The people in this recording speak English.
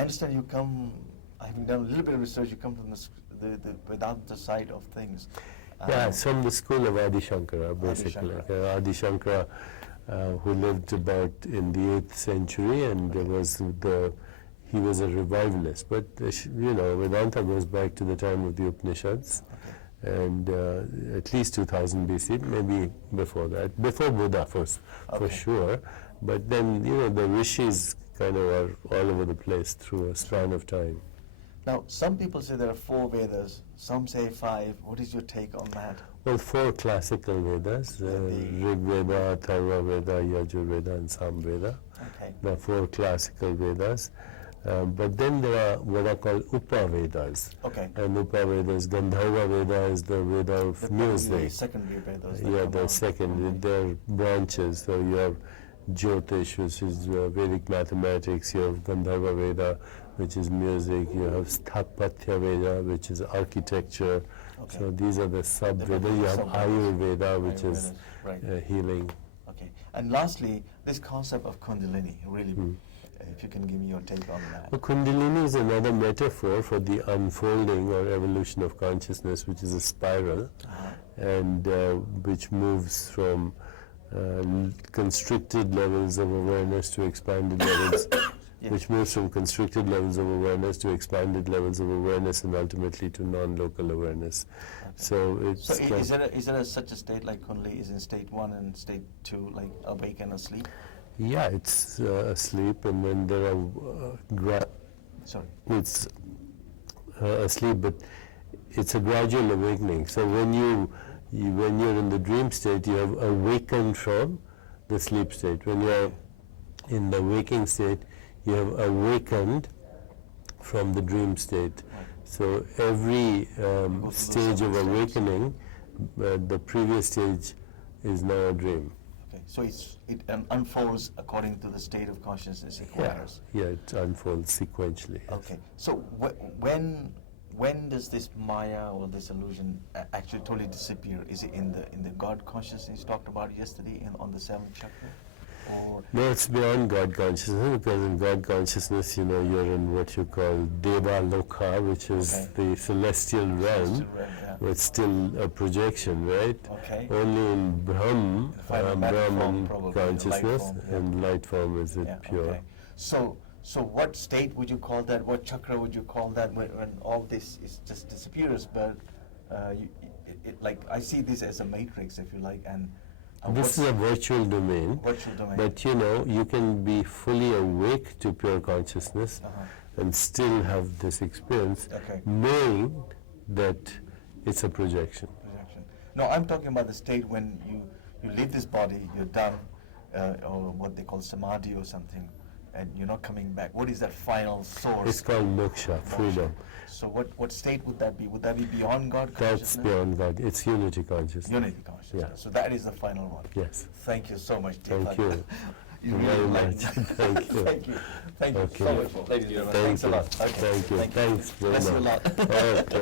I understand you come, having done a little bit of research, you come from the Vedanta side of things. Yeah, it's from the school of Adi Shankara, basically. Adi Shankara, who lived about in the 8th century, and he was a revivalist. But Vedanta goes back to the time of the Upanishads, and at least 2000 BC, maybe before that, before Buddha for sure. But then the rishis kind of are all over the place through a span of time. Now, some people say there are 4 Vedas, some say 5. What is your take on that? Well, 4 classical Vedas, Rig Veda, Atharva Veda, Yajur Veda and Sam Veda. Okay. There are 4 classical Vedas. But then there are what are called Upa-Vedas. Okay. And Upa-Vedas, Gandharva Veda is the Veda of music. The secondary Vedas. Yeah, the second. They're branches. So you have Jyotish, which is Vedic mathematics. You have Gandharva Veda, which is music. You have Sthapatya Veda, which is architecture. Okay. So these are the sub-Vedas. You have Ayurveda, which is healing. Okay. And lastly, this concept of Kundalini, really, if you can give me your take on that. Well, Kundalini is another metaphor for the unfolding or evolution of consciousness, which is a spiral, and which moves from constricted levels of awareness to expanded levels, which moves from constricted levels of awareness to expanded levels of awareness, and ultimately to non-local awareness. Okay. So it's. So is there such a state like Kundalini is in state 1 and state 2, like awake and asleep? Yeah, it's asleep, and then there are it's asleep, but it's a gradual awakening. So when you're in the dream state, you have awakened from the sleep state. When you're in the waking state, you have awakened from the dream state. So every stage of awakening, the previous stage is now a dream. Okay, so it unfolds according to the state of consciousness it requires. Yeah, it unfolds sequentially. Yes. Okay, so when does this Maya or this illusion actually totally disappear? Is it in the God consciousness you talked about yesterday on the 7th chakra? Or no, it's beyond God consciousness, because in God consciousness, you're in what you call Deva Lokha, which is the celestial realm, but it's still a projection, right? Okay. Only in Brahman consciousness and light form is it pure. Okay. So what state would you call that? What chakra would you call that when all this is just disappears? But like I see this as a matrix, if you like, and this is a virtual domain. But you can be fully awake to pure consciousness and still have this experience, knowing that it's a projection. No, I'm talking about the state when you leave this body, you're done, or what they call samadhi or something, and you're not coming back. What is that final source? It's called moksha, freedom. So what state would that be? Would that be beyond God consciousness? That's beyond God. It's unity consciousness. Unity consciousness. Yeah. So that is the final one. Yes. Thank you so much, Deepak. Thank you. You very really much. Thank you. Thank you. Thank you so much, ladies and gentlemen. Thanks a lot. Okay. Thank you. Thanks very much. much.